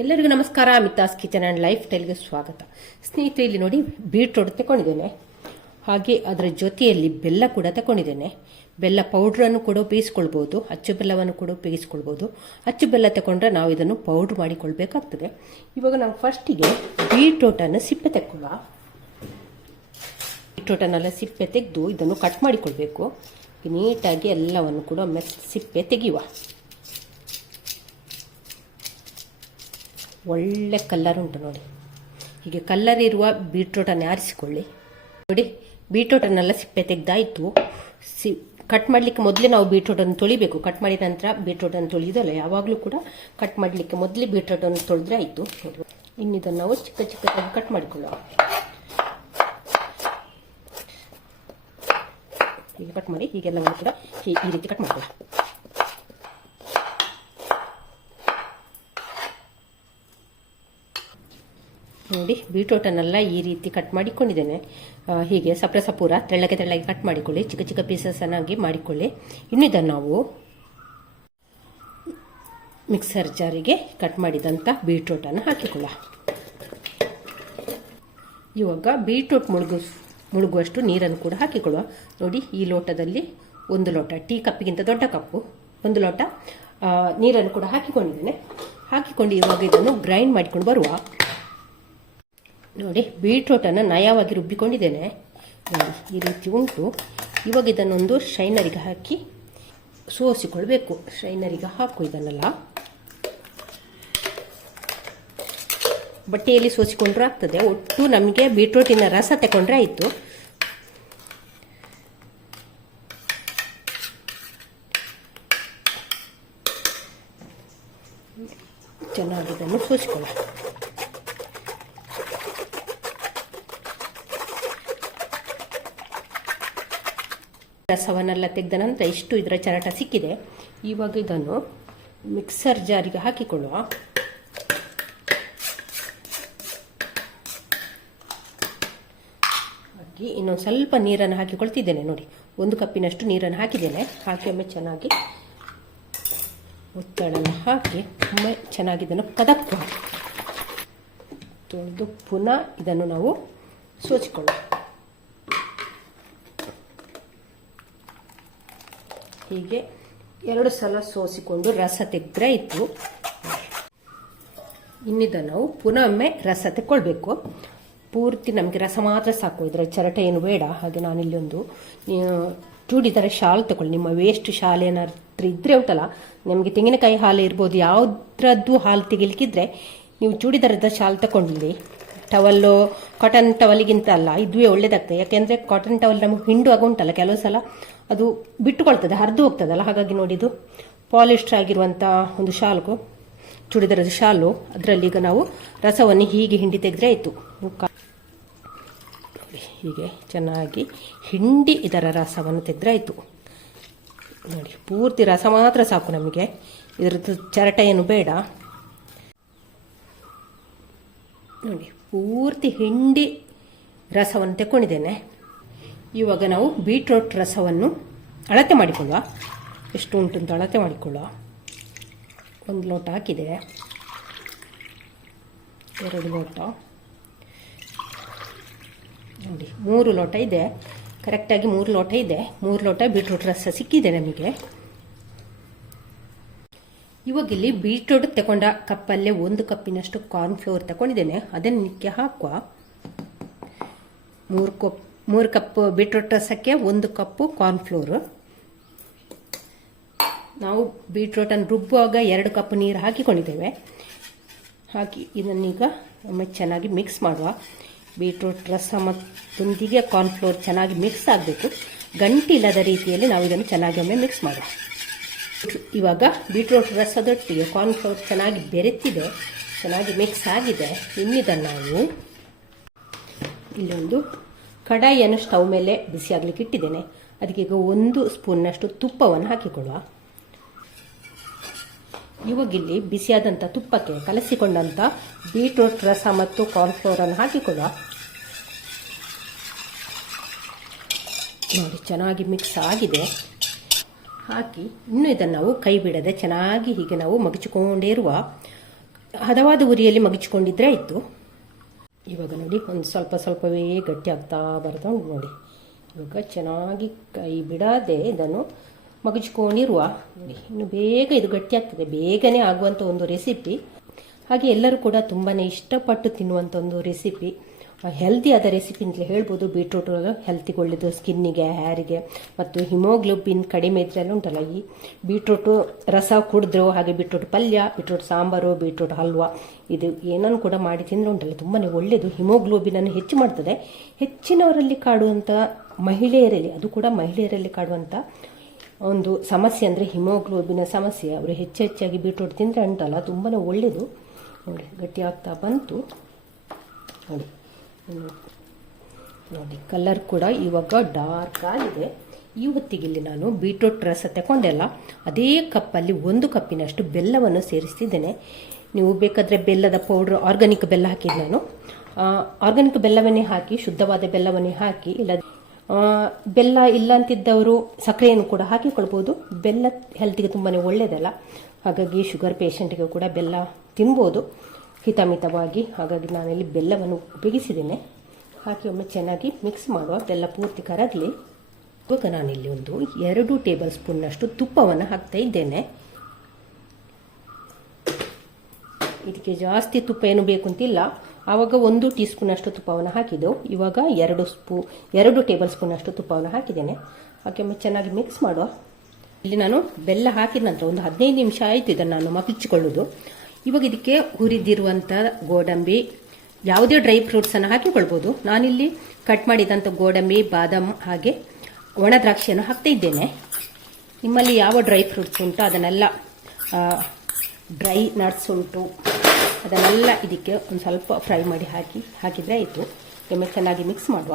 ಎಲ್ಲರಿಗೂ ನಮಸ್ಕಾರ. ಮಿತಾಸ್ kitchen and life ಸ್ಟೈಲ್ಗೆ ಸ್ವಾಗತ. ಸ್ನೇಹಿತರೆ, ಇಲ್ಲಿ ನೋಡಿ ಬೀಟ್ರೋಟ್ ತಗೊಂಡಿದ್ದೇನೆ. ಹಾಗೆ ಅದರ ಜೊತೆಯಲ್ಲಿ ಬೆಲ್ಲ ಕೂಡ ತಗೊಂಡಿದ್ದೇನೆ. ಬೆಲ್ಲ ಪೌಡ್ರನ್ನು ಕೂಡ ಉಪಯೋಗಿಸ್ಕೊಳ್ಬೋದು, ಅಚ್ಚು ಬೆಲ್ಲವನ್ನು ಕೂಡ ಉಪಯೋಗಿಸ್ಕೊಳ್ಬೋದು. ಅಚ್ಚು ಬೆಲ್ಲ ತಗೊಂಡ್ರೆ ನಾವು ಇದನ್ನು ಪೌಡ್ರ್ ಮಾಡಿಕೊಳ್ಬೇಕಾಗ್ತದೆ. ಇವಾಗ ನಾವು ಫಸ್ಟಿಗೆ ಬೀಟ್ರೋಟನ್ನು ಸಿಪ್ಪೆ ತೆಕ್ಕೊಳ್ಳ. ಬೀಟ್ರೋಟನ್ನೆಲ್ಲ ಸಿಪ್ಪೆ ತೆಗೆದು ಇದನ್ನು ಕಟ್ ಮಾಡಿಕೊಳ್ಬೇಕು. ನೀಟಾಗಿ ಎಲ್ಲವನ್ನು ಕೂಡ ಸಿಪ್ಪೆ ತೆಗೆಯುವ. ಒಳ್ಳೆ ಕಲ್ಲರ್ ಉಂಟು ನೋಡಿ. ಹೀಗೆ ಕಲ್ಲರ್ ಇರುವ ಬೀಟ್ರೋಟನ್ನು ಆರಿಸಿಕೊಳ್ಳಿ. ನೋಡಿ, ಬೀಟ್ರೋಟನ್ನೆಲ್ಲ ಸಿಪ್ಪೆ ತೆಗೆದಾಯಿತು. ಕಟ್ ಮಾಡಲಿಕ್ಕೆ ಮೊದಲೇ ನಾವು ಬೀಟ್ರೋಟನ್ನು ತೊಳಿಬೇಕು. ಕಟ್ ಮಾಡಿದ ನಂತರ ಬೀಟ್ರೋಟನ್ನು ತೊಳೆಯೋದಲ್ಲ, ಯಾವಾಗಲೂ ಕೂಡ ಕಟ್ ಮಾಡಲಿಕ್ಕೆ ಮೊದಲೇ ಬೀಟ್ರೋಟನ್ನು ತೊಳೆದ್ರೆ ಆಯಿತು. ಇನ್ನಿದನ್ನು ನಾವು ಚಿಕ್ಕ ಚಿಕ್ಕದಾಗಿ ಕಟ್ ಮಾಡಿಕೊಳ್ಳುವ. ಹೀಗೆ ಕಟ್ ಮಾಡಿ ಹೀಗೆಲ್ಲವನ್ನು ಕೂಡ ಈ ರೀತಿ ಕಟ್ ಮಾಡಿಕೊಳ್ಳಿ. ನೋಡಿ, ಬೀಟ್ರೋಟನ್ನೆಲ್ಲ ಈ ರೀತಿ ಕಟ್ ಮಾಡಿಕೊಂಡಿದ್ದೇನೆ. ಹೀಗೆ ಸಪೂರ ತೆಳ್ಳಗೆ ಕಟ್ ಮಾಡಿಕೊಳ್ಳಿ. ಚಿಕ್ಕ ಚಿಕ್ಕ ಪೀಸಸ್ ಆಗಿ ಮಾಡಿಕೊಳ್ಳಿ. ಇನ್ನು ಇದನ್ನು ನಾವು ಮಿಕ್ಸರ್ ಜಾರಿಗೆ ಕಟ್ ಮಾಡಿದಂಥ ಬೀಟ್ರೋಟನ್ನು ಹಾಕಿಕೊಳ್ಳ. ಇವಾಗ ಬೀಟ್ರೋಟ್ ಮುಳುಗುವಷ್ಟು ನೀರನ್ನು ಕೂಡ ಹಾಕಿಕೊಳ್ಳುವ. ನೋಡಿ, ಈ ಲೋಟದಲ್ಲಿ 1 ಲೋಟ, ಟೀ ಕಪ್ಪಿಗಿಂತ ದೊಡ್ಡ ಕಪ್ಪು 1 ಲೋಟ ನೀರನ್ನು ಕೂಡ ಹಾಕಿಕೊಂಡಿದ್ದೇನೆ. ಹಾಕಿಕೊಂಡು ಇವಾಗ ಇದನ್ನು ಗ್ರೈಂಡ್ ಮಾಡಿಕೊಂಡು ಬರುವ. ನೋಡಿ, ಬೀಟ್ರೋಟನ್ನು ನಯವಾಗಿ ರುಬ್ಬಿಕೊಂಡಿದ್ದೇನೆ. ನೋಡಿ, ಈ ರೀತಿ ಉಂಟು. ಇವಾಗ ಇದನ್ನೊಂದು ಶೈನರಿಗೆ ಹಾಕಿ ಸೋಸಿಕೊಳ್ಬೇಕು. ಶೈನರಿಗೆ ಹಾಕು. ಇದನ್ನೆಲ್ಲ ಬಟ್ಟೆಯಲ್ಲಿ ಸೋಸಿಕೊಂಡ್ರೆ ಆಗ್ತದೆ. ಒಟ್ಟು ನಮಗೆ ಬೀಟ್ರೋಟಿನ ರಸ ತಗೊಂಡ್ರೆ ಆಯಿತು. ಚೆನ್ನಾಗಿ ಇದನ್ನು ಸೋಸಿಕೊಳ್ಳ. ರಸವನ್ನೆಲ್ಲ ತೆಗೆದ ನಂತರ ಇಷ್ಟು ಇದರ ಚರಟ ಸಿಕ್ಕಿದೆ. ಇವಾಗ ಇದನ್ನು ಮಿಕ್ಸರ್ ಜಾರಿಗೆ ಹಾಕಿಕೊಳ್ಳುವ. ಹಾಕಿ ಇನ್ನೊಂದು ಸ್ವಲ್ಪ ನೀರನ್ನು ಹಾಕಿಕೊಳ್ತಿದ್ದೇನೆ. ನೋಡಿ, 1 ಕಪ್ಪಿನಷ್ಟು ನೀರನ್ನು ಹಾಕಿದ್ದೇನೆ. ಹಾಕಿ ಒಮ್ಮೆ ಚೆನ್ನಾಗಿ ಒತ್ತಡನ್ನು ಹಾಕಿ ಒಮ್ಮೆ ಚೆನ್ನಾಗಿ ಇದನ್ನು ಕದಕ್ಕುವ. ತೊಳೆದು ಪುನಃ ಇದನ್ನು ನಾವು ಸೋಸಿಕೊಳ್ಳುವ. ಹೀಗೆ 2 ಸಲ ಸೋಸಿಕೊಂಡು ರಸ ತೆಗೆದ್ರೆ ಇತ್ತು. ಇನ್ನಿದ ನಾವು ಪುನಃ ಒಮ್ಮೆ ರಸ ತೆಕ್ಕೊಳ್ಬೇಕು. ಪೂರ್ತಿ ನಮಗೆ ರಸ ಮಾತ್ರ ಸಾಕು, ಇದರ ಚರಟ ಏನು ಬೇಡ. ಹಾಗೆ ನಾನಿಲ್ಲಿ ಒಂದು ಚೂಡಿದಾರ ಶಾಲ್ ತಗೊಳ್ಳಿ. ನಿಮ್ಮ ವೇಸ್ಟ್ ಶಾಲ್ ಏನಾದ್ರು ಇದ್ರೆ ಉಂಟಲ್ಲ, ನಮಗೆ ತೆಂಗಿನಕಾಯಿ ಹಾಲು ಇರ್ಬೋದು, ಯಾವುದ್ರದ್ದು ಹಾಲು ತೆಗಿಲಿಕ್ಕಿದ್ರೆ ನೀವು ಚೂಡಿದಾರದ ಶಾಲ್ ತಗೊಂಡಿಲ್ಲಿ. ಟವಲ್ಲು ಕಾಟನ್ ಟವಲಿಗಿಂತ ಅಲ್ಲ, ಇದುವೇ ಒಳ್ಳೇದಾಗ್ತದೆ. ಯಾಕೆಂದರೆ ಕಾಟನ್ ಟವಲ್ ನಮಗೆ ಹಿಂಡುವಾಗ ಉಂಟಲ್ಲ, ಕೆಲವು ಸಲ ಅದು ಬಿಟ್ಟುಕೊಳ್ತದೆ, ಹರಿದು ಹೋಗ್ತದಲ್ಲ. ಹಾಗಾಗಿ ನೋಡಿ, ಇದು ಪಾಲಿಸ್ಟರ್ ಆಗಿರುವಂಥ ಒಂದು ಶಾಲ್ಗು, ಚೂಡಿದಾರದ ಶಾಲು. ಅದರಲ್ಲಿ ಈಗ ನಾವು ರಸವನ್ನು ಹೀಗೆ ಹಿಂಡಿ ತೆಗೆದ್ರೆ ಆಯಿತು. ಹೀಗೆ ಚೆನ್ನಾಗಿ ಹಿಂಡಿ ಇದರ ರಸವನ್ನು ತೆಗೆದ್ರೆ ಆಯಿತು. ನೋಡಿ, ಪೂರ್ತಿ ರಸ ಮಾತ್ರ ಸಾಕು ನಮಗೆ, ಇದರದ್ದು ಚರಟ ಏನು ಬೇಡ. ನೋಡಿ, ಪೂರ್ತಿ ಹಿಂಡಿ ರಸವನ್ನು ತೆಕ್ಕೊಂಡಿದ್ದೇನೆ. ಇವಾಗ ನಾವು ಬೀಟ್ರೋಟ್ ರಸವನ್ನು ಅಳತೆ ಮಾಡಿಕೊಳ್ಳುವ. ಎಷ್ಟು ಉಂಟು ಅಂತ ಅಳತೆ ಮಾಡಿಕೊಳ್ಳುವ. 1 ಲೋಟ ಹಾಕಿದೆ, 2 ಲೋಟ, ನೋಡಿ 3 ಲೋಟ ಇದೆ. ಕರೆಕ್ಟಾಗಿ 3 ಲೋಟ ಇದೆ. 3 ಲೋಟ ಬೀಟ್ರೋಟ್ ರಸ ಸಿಕ್ಕಿದೆ ನಮಗೆ. ಇವಾಗ ಇಲ್ಲಿ ಬೀಟ್ರೋಟ್ ತಗೊಂಡ ಕಪ್ಪಲ್ಲೇ 1 ಕಪ್ಪಿನಷ್ಟು ಕಾರ್ನ್ಫ್ಲೋರ್ ತಗೊಂಡಿದ್ದೇನೆ. ಅದನ್ನು ನಿಕ್ಕೆ ಹಾಕುವ. 3 ಕಪ್ ಬೀಟ್ರೋಟ್ ರಸಕ್ಕೆ 1 ಕಪ್ಪು ಕಾರ್ನ್ಫ್ಲೋರ್. ನಾವು ಬೀಟ್ರೋಟನ್ನು ರುಬ್ಬುವಾಗ 2 ಕಪ್ ನೀರು ಹಾಕಿಕೊಂಡಿದ್ದೇವೆ. ಹಾಕಿ ಇದನ್ನೀಗ ಒಮ್ಮೆ ಚೆನ್ನಾಗಿ ಮಿಕ್ಸ್ ಮಾಡುವ. ಬೀಟ್ರೋಟ್ ರಸ ಮತ್ತೊಂದಿಗೆ ಕಾರ್ನ್ಫ್ಲೋರ್ ಚೆನ್ನಾಗಿ ಮಿಕ್ಸ್ ಆಗಬೇಕು. ಗಂಟಿ ಇಲ್ಲದ ರೀತಿಯಲ್ಲಿ ನಾವು ಇದನ್ನು ಚೆನ್ನಾಗಿ ಒಮ್ಮೆ ಮಿಕ್ಸ್ ಮಾಡುವ. ಇವಾಗ ಬೀಟ್ರೋಟ್ ರಸದೊಟ್ಟಿಗೆ ಕಾರ್ನ್ಫ್ಲೋರ್ ಚೆನ್ನಾಗಿ ಬೆರೆತಿದೆ, ಚೆನ್ನಾಗಿ ಮಿಕ್ಸ್ ಆಗಿದೆ. ಇನ್ನಿದನ್ನು ನಾವು ಇಲ್ಲೊಂದು ಕಡಾಯಿಯನ್ನು ಸ್ಟವ್ ಮೇಲೆ ಬಿಸಿ ಆಗಲಿಕ್ಕೆ ಇಟ್ಟಿದ್ದೇನೆ. ಅದಕ್ಕೆ ಈಗ 1 ಸ್ಪೂನ್ನಷ್ಟು ತುಪ್ಪವನ್ನು ಹಾಕಿಕೊಳ್ಳುವ. ಇವಾಗಿಲ್ಲಿ ಬಿಸಿಯಾದಂಥ ತುಪ್ಪಕ್ಕೆ ಕಲಸಿಕೊಂಡಂಥ ಬೀಟ್ರೋಟ್ ರಸ ಮತ್ತು ಕಾರ್ನ್ಫ್ಲೋರನ್ನು ಹಾಕಿಕೊಳ್ಳುವ. ನೋಡಿ, ಚೆನ್ನಾಗಿ ಮಿಕ್ಸ್ ಆಗಿದೆ. ಹಾಕಿ ಇನ್ನು ಇದನ್ನು ನಾವು ಕೈ ಬಿಡದೆ ಚೆನ್ನಾಗಿ ಹೀಗೆ ನಾವು ಮಗಚಿಕೊಂಡೇ ಇರುವ. ಹದವಾದ ಉರಿಯಲ್ಲಿ ಮಗಿಚ್ಕೊಂಡಿದ್ರೆ ಆಯಿತು. ಇವಾಗ ನೋಡಿ ಒಂದು ಸ್ವಲ್ಪ ಸ್ವಲ್ಪವೇ ಗಟ್ಟಿ ಆಗ್ತಾ ಬರ್ತಾ ಉಂಟು ನೋಡಿ. ಇವಾಗ ಚೆನ್ನಾಗಿ ಕೈ ಬಿಡದೆ ಇದನ್ನು ಮಗಚ್ಕೊಂಡಿರುವ ನೋಡಿ, ಇನ್ನು ಬೇಗ ಇದು ಗಟ್ಟಿ ಆಗ್ತದೆ. ಬೇಗನೆ ಆಗುವಂಥ ಒಂದು ರೆಸಿಪಿ, ಹಾಗೆ ಎಲ್ಲರೂ ಕೂಡ ತುಂಬಾ ಇಷ್ಟಪಟ್ಟು ತಿನ್ನುವಂಥ ಒಂದು ರೆಸಿಪಿ. ಹೆಲ್ದಿ ಆದ ರೆಸಿಪಿ ಅಂತಲೇ ಹೇಳ್ಬೋದು. ಬೀಟ್ರೂಟ್ ಹೆಲ್ತಿಗೆ ಒಳ್ಳೆಯದು, ಸ್ಕಿನ್ನಿಗೆ, ಹೇರಿಗೆ, ಮತ್ತು ಹಿಮೋಗ್ಲೋಬಿನ್ ಕಡಿಮೆ ಇದ್ರೆಲ್ಲ ಉಂಟಲ್ಲ, ಈ ಬೀಟ್ರೂಟು ರಸ ಕುಡಿದ್ರು, ಹಾಗೆ ಬೀಟ್ರೂಟ್ ಪಲ್ಯ, ಬೀಟ್ರೂಟ್ ಸಾಂಬಾರು, ಬೀಟ್ರೂಟ್ ಹಲ್ವಾ, ಇದು ಏನನ್ನು ಕೂಡ ಮಾಡಿ ತಿಂದರೆ ಉಂಟಲ್ಲ ತುಂಬಾ ಒಳ್ಳೆಯದು. ಹಿಮೋಗ್ಲೋಬಿನನ್ನು ಹೆಚ್ಚು ಮಾಡ್ತದೆ. ಹೆಚ್ಚಿನವರಲ್ಲಿ ಕಾಡುವಂಥ ಮಹಿಳೆಯರಲ್ಲಿ, ಅದು ಕೂಡ ಮಹಿಳೆಯರಲ್ಲಿ ಕಾಡುವಂಥ ಒಂದು ಸಮಸ್ಯೆ ಅಂದರೆ ಹಿಮೋಗ್ಲೋಬಿನ ಸಮಸ್ಯೆ. ಅವರು ಹೆಚ್ಚಾಗಿ ಬೀಟ್ರೂಟ್ ತಿಂದರೆ ಉಂಟಲ್ಲ ತುಂಬಾ ಒಳ್ಳೆಯದು. ನೋಡಿ ಗಟ್ಟಿ ಆಗ್ತಾ ಬಂತು ನೋಡಿ. ನೋಡಿ ಕಲರ್ ಕೂಡ ಇವಾಗ ಡಾರ್ಕ್ ಆಗಿದೆ. ಈ ಹೊತ್ತಿಗೆ ಇಲ್ಲಿ ನಾನು ಬೀಟ್ರೂಟ್ ರಸ ತಗೊಂಡೆಲ್ಲ ಅದೇ ಕಪ್ಪಲ್ಲಿ 1 ಕಪ್ಪಿನಷ್ಟು ಬೆಲ್ಲವನ್ನು ಸೇರಿಸ್ತಿದ್ದೇನೆ. ನೀವು ಬೇಕಾದರೆ ಬೆಲ್ಲದ ಪೌಡ್ರ್, ಆರ್ಗಾನಿಕ್ ಬೆಲ್ಲ ಹಾಕಿದ್ದು ನಾನು. ಆರ್ಗಾನಿಕ್ ಬೆಲ್ಲವನ್ನೇ ಹಾಕಿ, ಶುದ್ಧವಾದ ಬೆಲ್ಲವನ್ನೇ ಹಾಕಿ, ಇಲ್ಲ ಬೆಲ್ಲ ಇಲ್ಲ ಅಂತಿದ್ದವರು ಸಕ್ಕರೆಯನ್ನು ಕೂಡ ಹಾಕಿಕೊಳ್ಬೋದು. ಬೆಲ್ಲ ಹೆಲ್ತಿಗೆ ತುಂಬಾ ಒಳ್ಳೆಯದಲ್ಲ, ಹಾಗಾಗಿ ಶುಗರ್ ಪೇಷಂಟ್ಗೆ ಕೂಡ ಬೆಲ್ಲ ತಿನ್ಬೋದು ಹಿತಮಿತವಾಗಿ. ಹಾಗಾಗಿ ನಾನಿಲ್ಲಿ ಬೆಲ್ಲವನ್ನು ಉಪಯೋಗಿಸಿದ್ದೇನೆ. ಹಾಕಿ ಒಮ್ಮೆ ಚೆನ್ನಾಗಿ ಮಿಕ್ಸ್ ಮಾಡುವ, ಬೆಲ್ಲ ಪೂರ್ತಿ ಕರಗಲಿ. ಇವಾಗ ನಾನಿಲ್ಲಿ ಒಂದು 2 ಟೇಬಲ್ ಸ್ಪೂನ್ನಷ್ಟು ತುಪ್ಪವನ್ನು ಹಾಕ್ತಾ ಇದ್ದೇನೆ. ಇದಕ್ಕೆ ಜಾಸ್ತಿ ತುಪ್ಪ ಏನು ಬೇಕು ಅಂತಿಲ್ಲ. ಆವಾಗ 1 ಟೀ ಸ್ಪೂನಷ್ಟು ತುಪ್ಪವನ್ನು ಹಾಕಿದ್ದೆವು. ಇವಾಗ 2 ಟೇಬಲ್ ಸ್ಪೂನಷ್ಟು ತುಪ್ಪವನ್ನು ಹಾಕಿದ್ದೇನೆ. ಹಾಕಿ ಒಮ್ಮೆ ಚೆನ್ನಾಗಿ ಮಿಕ್ಸ್ ಮಾಡುವ. ಇಲ್ಲಿ ನಾನು ಬೆಲ್ಲ ಹಾಕಿದ ನಂತರ ಒಂದು 15 ನಿಮಿಷ ಆಯಿತು ಇದನ್ನು ನಾನು ಮಗಿಚಿಕೊಳ್ಳೋದು. ಇವಾಗ ಇದಕ್ಕೆ ಹುರಿದಿರುವಂಥ ಗೋಡಂಬಿ, ಯಾವುದೇ ಡ್ರೈ ಫ್ರೂಟ್ಸನ್ನು ಹಾಕಿಕೊಳ್ಬೋದು. ನಾನಿಲ್ಲಿ ಕಟ್ ಮಾಡಿದಂಥ ಗೋಡಂಬಿ, ಬಾದಾಮ್ ಹಾಗೆ ಒಣ ದ್ರಾಕ್ಷಿಯನ್ನು ಹಾಕ್ತಾ ಇದ್ದೇನೆ. ನಿಮ್ಮಲ್ಲಿ ಯಾವ ಡ್ರೈ ಫ್ರೂಟ್ಸ್ ಉಂಟು ಅದನ್ನೆಲ್ಲ, ಡ್ರೈ ನಟ್ಸ್ ಉಂಟು ಅದನ್ನೆಲ್ಲ ಇದಕ್ಕೆ ಒಂದು ಸ್ವಲ್ಪ ಫ್ರೈ ಮಾಡಿ ಹಾಕಿದರೆ ಆಯಿತು. ಒಮ್ಮೆ ಚೆನ್ನಾಗಿ ಮಿಕ್ಸ್ ಮಾಡುವ.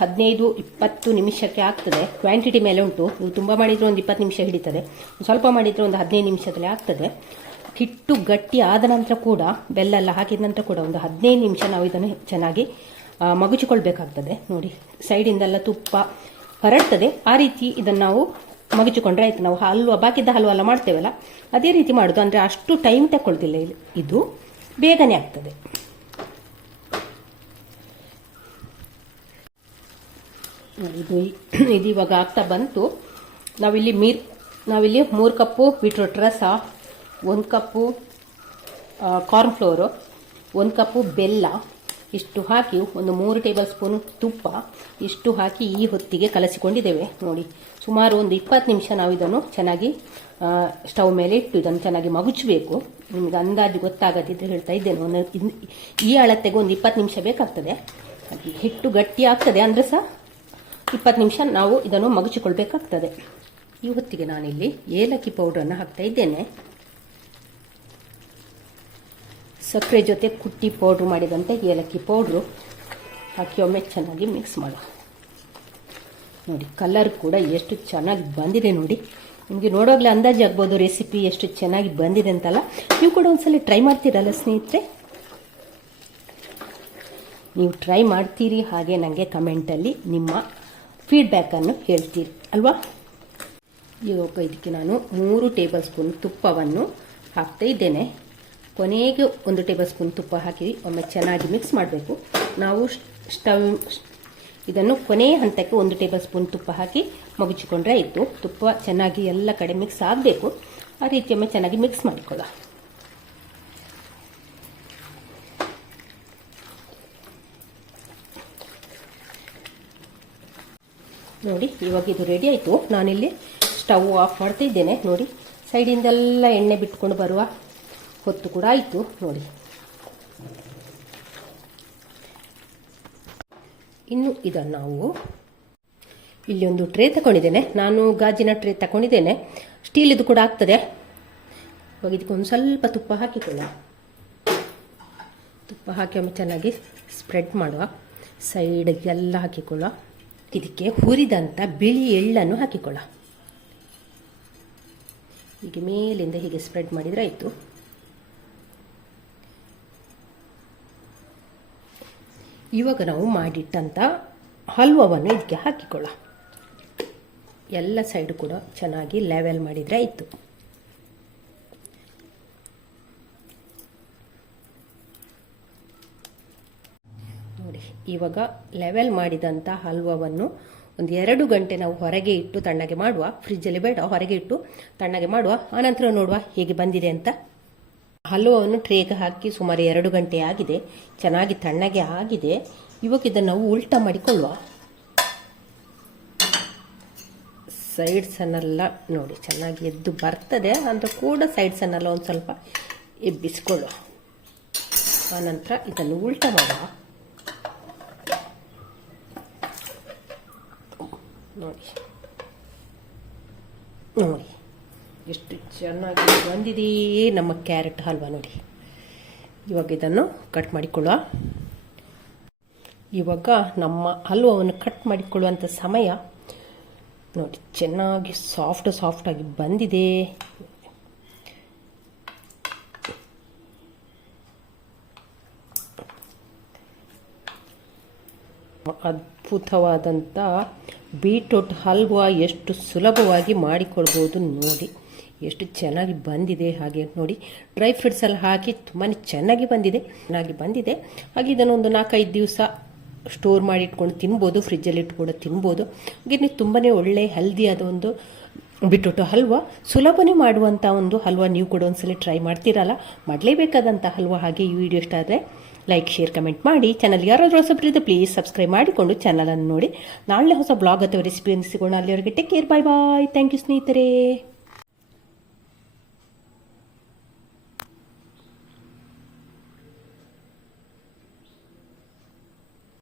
15-20 ನಿಮಿಷಕ್ಕೆ ಆಗ್ತದೆ. ಕ್ವಾಂಟಿಟಿ ಮೇಲೆ ಉಂಟು. ನೀವು ತುಂಬ ಮಾಡಿದರೆ ಒಂದು 20 ನಿಮಿಷ ಹಿಡಿತದೆ, ಸ್ವಲ್ಪ ಮಾಡಿದರೆ ಒಂದು 15 ನಿಮಿಷದಲ್ಲಿ ಆಗ್ತದೆ. ಹಿಟ್ಟು ಗಟ್ಟಿ ಆದ ನಂತರ ಕೂಡ, ಬೆಲ್ಲ ಎಲ್ಲ ಹಾಕಿದ ನಂತರ ಕೂಡ ಒಂದು 15 ನಿಮಿಷ ನಾವು ಇದನ್ನು ಚೆನ್ನಾಗಿ ಮಗುಚಿಕೊಳ್ಬೇಕಾಗ್ತದೆ. ನೋಡಿ ಸೈಡಿಂದೆಲ್ಲ ತುಪ್ಪ ಹರಡ್ತದೆ. ಆ ರೀತಿ ಇದನ್ನು ನಾವು ಮಗುಚಿಕೊಂಡ್ರೆ ಆಯ್ತು. ನಾವು ಬಾಕಿದ್ದ ಹಲ್ವ ಎಲ್ಲ ಮಾಡ್ತೇವಲ್ಲ ಅದೇ ರೀತಿ ಮಾಡೋದು. ಅಂದರೆ ಅಷ್ಟು ಟೈಮ್ ತಗೊಳ್ತಿಲ್ಲ, ಇದು ಬೇಗನೆ ಆಗ್ತದೆ. ಇದು ಇವಾಗ ಆಗ್ತಾ ಬಂತು. ನಾವಿಲ್ಲಿ 3 ಕಪ್ಪು ಬೀಟ್ರೂಟ್ ರಸ, 1 ಕಪ್ಪು ಕಾರ್ನ್ ಫ್ಲೋರು, 1 ಕಪ್ಪು ಬೆಲ್ಲ ಇಷ್ಟು ಹಾಕಿ, ಒಂದು 3 ಟೇಬಲ್ ಸ್ಪೂನ್ ತುಪ್ಪ ಇಷ್ಟು ಹಾಕಿ ಈ ಹೊತ್ತಿಗೆ ಕಲಸಿಕೊಂಡಿದ್ದೇವೆ. ನೋಡಿ ಸುಮಾರು ಒಂದು 20 ನಿಮಿಷ ನಾವು ಇದನ್ನು ಚೆನ್ನಾಗಿ ಸ್ಟವ್ ಮೇಲೆ ಇಟ್ಟು ಇದನ್ನು ಚೆನ್ನಾಗಿ ಮಗುಚಬೇಕು. ನಿಮಗೆ ಅಂದಾಜು ಗೊತ್ತಾಗದಿದ್ರೆ ಹೇಳ್ತಾ ಇದ್ದೇನೆ. ಈ ಅಳತೆಗೆ ಒಂದು 20 ನಿಮಿಷ ಬೇಕಾಗ್ತದೆ. ಹಿಟ್ಟು ಗಟ್ಟಿ ಆಗ್ತದೆ ಅಂದರೆ ಸಹ 20 ನಿಮಿಷ ನಾವು ಇದನ್ನು ಮಗುಚಿಕೊಳ್ಬೇಕಾಗ್ತದೆ. ಈ ಹೊತ್ತಿಗೆ ನಾನಿಲ್ಲಿ ಏಲಕ್ಕಿ ಪೌಡ್ರನ್ನು ಹಾಕ್ತಾ ಇದ್ದೇನೆ. ಸಕ್ಕರೆ ಜೊತೆ ಕುಟ್ಟಿ ಪೌಡ್ರ್ ಮಾಡಿದಂಥ ಏಲಕ್ಕಿ ಪೌಡ್ರು ಹಾಕಿ ಒಮ್ಮೆ ಚೆನ್ನಾಗಿ ಮಿಕ್ಸ್ ಮಾಡುವ. ನೋಡಿ ಕಲರ್ ಕೂಡ ಎಷ್ಟು ಚೆನ್ನಾಗಿ ಬಂದಿದೆ ನೋಡಿ. ನಿಮಗೆ ನೋಡೋಗ್ಲೇ ಅಂದಾಜು ಆಗ್ಬೋದು ರೆಸಿಪಿ ಎಷ್ಟು ಚೆನ್ನಾಗಿ ಬಂದಿದೆ ಅಂತಲ್ಲ. ನೀವು ಕೂಡ ಒಂದ್ಸಲ ಟ್ರೈ ಮಾಡ್ತೀರಲ್ಲ ಸ್ನೇಹಿತರೆ. ನೀವು ಟ್ರೈ ಮಾಡ್ತೀರಿ, ಹಾಗೆ ನನಗೆ ಕಮೆಂಟಲ್ಲಿ ನಿಮ್ಮ ಫೀಡ್ಬ್ಯಾಕನ್ನು ಹೇಳ್ತೀರಿ ಅಲ್ವಾ. ಇವಾಗ ಇದಕ್ಕೆ ನಾನು 3 ಟೇಬಲ್ ಸ್ಪೂನ್ ತುಪ್ಪವನ್ನು ಹಾಕ್ತಾ ಇದ್ದೇನೆ. ಕೊನೆಗೆ 1 ಟೇಬಲ್ ಸ್ಪೂನ್ ತುಪ್ಪ ಹಾಕಿ ಒಮ್ಮೆ ಚೆನ್ನಾಗಿ ಮಿಕ್ಸ್ ಮಾಡಬೇಕು. ನಾವು ಇದನ್ನು ಕೊನೆಯ ಹಂತಕ್ಕೆ 1 ಟೇಬಲ್ ಸ್ಪೂನ್ ತುಪ್ಪ ಹಾಕಿ ಮಗುಚಿಕೊಂಡ್ರೆ ಆಯಿತು. ತುಪ್ಪ ಚೆನ್ನಾಗಿ ಎಲ್ಲ ಕಡೆ ಮಿಕ್ಸ್ ಆಗಬೇಕು. ಆ ರೀತಿ ಒಮ್ಮೆ ಚೆನ್ನಾಗಿ ಮಿಕ್ಸ್ ಮಾಡಿಕೊಳ್ಳ. ನೋಡಿ ಇವಾಗ ಇದು ರೆಡಿ ಆಯಿತು. ನಾನಿಲ್ಲಿ ಸ್ಟವ್ ಆಫ್ ಮಾಡ್ತಾ ಇದ್ದೇನೆ. ನೋಡಿ ಸೈಡಿಂದೆಲ್ಲ ಎಣ್ಣೆ ಬಿಟ್ಕೊಂಡು ಬರುವ ಹೊತ್ತು ಕೂಡ ಆಯಿತು. ನೋಡಿ ಇನ್ನು ಇದನ್ನು ನಾವು ಇಲ್ಲಿ ಒಂದು ಟ್ರೇ ತಗೊಂಡಿದ್ದೇನೆ. ನಾನು ಗಾಜಿನ ಟ್ರೇ ತಗೊಂಡಿದ್ದೇನೆ. ಸ್ಟೀಲ್ ಇದು ಕೂಡ ಆಗ್ತದೆ. ಇವಾಗ ಇದಕ್ಕೆ ಒಂದು ಸ್ವಲ್ಪ ತುಪ್ಪ ಹಾಕಿಕೊಳ್ಳ. ತುಪ್ಪ ಹಾಕಿ ಒಮ್ಮೆ ಚೆನ್ನಾಗಿ ಸ್ಪ್ರೆಡ್ ಮಾಡುವ. ಸೈಡಿಗೆಲ್ಲ ಹಾಕಿಕೊಳ್ಳ. ಇದಕ್ಕೆ ಹುರಿದಂಥ ಬಿಳಿ ಎಳ್ಳನ್ನು ಹಾಕಿಕೊಳ್ಳ. ಹೀಗೆ ಮೇಲಿಂದ ಹೀಗೆ ಸ್ಪ್ರೆಡ್ ಮಾಡಿದರೆ ಆಯಿತು. ಇವಾಗ ನಾವು ಮಾಡಿಟ್ಟಂಥ ಹಲ್ವವನ್ನು ಇದಕ್ಕೆ ಹಾಕಿಕೊಳ್ಳ. ಎಲ್ಲ ಸೈಡು ಕೂಡ ಚೆನ್ನಾಗಿ ಲೆವೆಲ್ ಮಾಡಿದರೆ ಆಯಿತು. ನೋಡಿ, ಇವಾಗ ಲೆವೆಲ್ ಮಾಡಿದಂಥ ಹಲ್ವವನ್ನು ಒಂದು 2 ಗಂಟೆ ನಾವು ಹೊರಗೆ ಇಟ್ಟು ತಣ್ಣಗೆ ಮಾಡುವ. ಫ್ರಿಜ್ಜಲ್ಲಿ ಬೇಡ, ಹೊರಗೆ ಇಟ್ಟು ತಣ್ಣಗೆ ಮಾಡುವ. ಆನಂತರ ನೋಡುವ ಹೇಗೆ ಬಂದಿದೆ ಅಂತ. ಹಲ್ವವನ್ನು ಟ್ರೇಗೆ ಹಾಕಿ ಸುಮಾರು 2 ಗಂಟೆ ಆಗಿದೆ, ಚೆನ್ನಾಗಿ ತಣ್ಣಗೆ ಆಗಿದೆ. ಇವಾಗ ಇದನ್ನು ನಾವು ಉಲ್ಟಾ ಮಾಡಿಕೊಳ್ಳುವ. ಸೈಡ್ಸನ್ನೆಲ್ಲ ನೋಡಿ ಚೆನ್ನಾಗಿ ಎದ್ದು ಬರ್ತದೆ, ಅಂತ ಕೂಡ ಸೈಡ್ಸನ್ನೆಲ್ಲ ಒಂದು ಸ್ವಲ್ಪ ಎಬ್ಬಿಸಿಕೊಳ್ಳುವ. ಆನಂತರ ಇದನ್ನು ಉಲ್ಟಾ ಮಾಡುವ. ನೋಡಿ ನೋಡಿ ಎಷ್ಟು ಚೆನ್ನಾಗಿ ಬಂದಿದೆ ನಮ್ಮ ಕ್ಯಾರೆಟ್ ಹಲ್ವ. ನೋಡಿ, ಇವಾಗ ಇದನ್ನು ಕಟ್ ಮಾಡಿಕೊಳ್ಳುವ. ಇವಾಗ ನಮ್ಮ ಹಲ್ವವನ್ನು ಕಟ್ ಮಾಡಿಕೊಳ್ಳುವಂಥ ಸಮಯ. ನೋಡಿ, ಚೆನ್ನಾಗಿ ಸಾಫ್ಟಾಗಿ ಬಂದಿದೆ. ಅದ್ಭುತವಾದಂಥ ಬೀಟ್ರೂಟ್ ಹಲ್ವಾ ಎಷ್ಟು ಸುಲಭವಾಗಿ ಮಾಡಿಕೊಳ್ಬೋದು ನೋಡಿ, ಎಷ್ಟು ಚೆನ್ನಾಗಿ ಬಂದಿದೆ. ಹಾಗೆ ನೋಡಿ, ಡ್ರೈ ಫ್ರೂಟ್ಸ್ ಎಲ್ಲ ಹಾಕಿ ತುಂಬಾ ಚೆನ್ನಾಗಿ ಬಂದಿದೆ. ಹಾಗೆ ಇದನ್ನೊಂದು 4-5 ದಿವಸ ಸ್ಟೋರ್ ಮಾಡಿ ಇಟ್ಕೊಂಡು ತಿನ್ಬೋದು, ಫ್ರಿಜ್ಜಲ್ಲಿ ಇಟ್ಕೊಂಡು ತಿನ್ಬೋದು. ಹಾಗೆ ತುಂಬಾ ಒಳ್ಳೆ ಹೆಲ್ದಿಯಾದ ಒಂದು ಬೀಟ್ರೂಟ್ ಹಲ್ವಾ, ಸುಲಭನೇ ಮಾಡುವಂಥ ಒಂದು ಹಲ್ವಾ. ನೀವು ಕೂಡ ಒಂದ್ಸಲ ಟ್ರೈ ಮಾಡ್ತೀರಲ್ಲ, ಮಾಡಲೇಬೇಕಾದಂಥ ಹಲ್ವಾ. ಹಾಗೆ ಈ ವಿಡಿಯೋ ಇಷ್ಟ ಆದರೆ ಲೈಕ್, ಶೇರ್, ಕಮೆಂಟ್ ಮಾಡಿ. ಚಾನಲ್ಗೆ ಯಾರಾದರೂ ಹೊಸಬರಿದ್ದರೆ ಪ್ಲೀಸ್ ಸಬ್ಸ್ಕ್ರೈಬ್ ಮಾಡಿಕೊಂಡು ಚಾನಲನ್ನು ನೋಡಿ. ನಾಳೆ ಹೊಸ ಬ್ಲಾಗ್ ಅಥವಾ ರೆಸಿಪಿಯನ್ನು ಸಿಗೋಣ. ಅಲ್ಲಿವರೆಗೆ take care, bye bye. Thank you ಸ್ನೇಹಿತರೆ.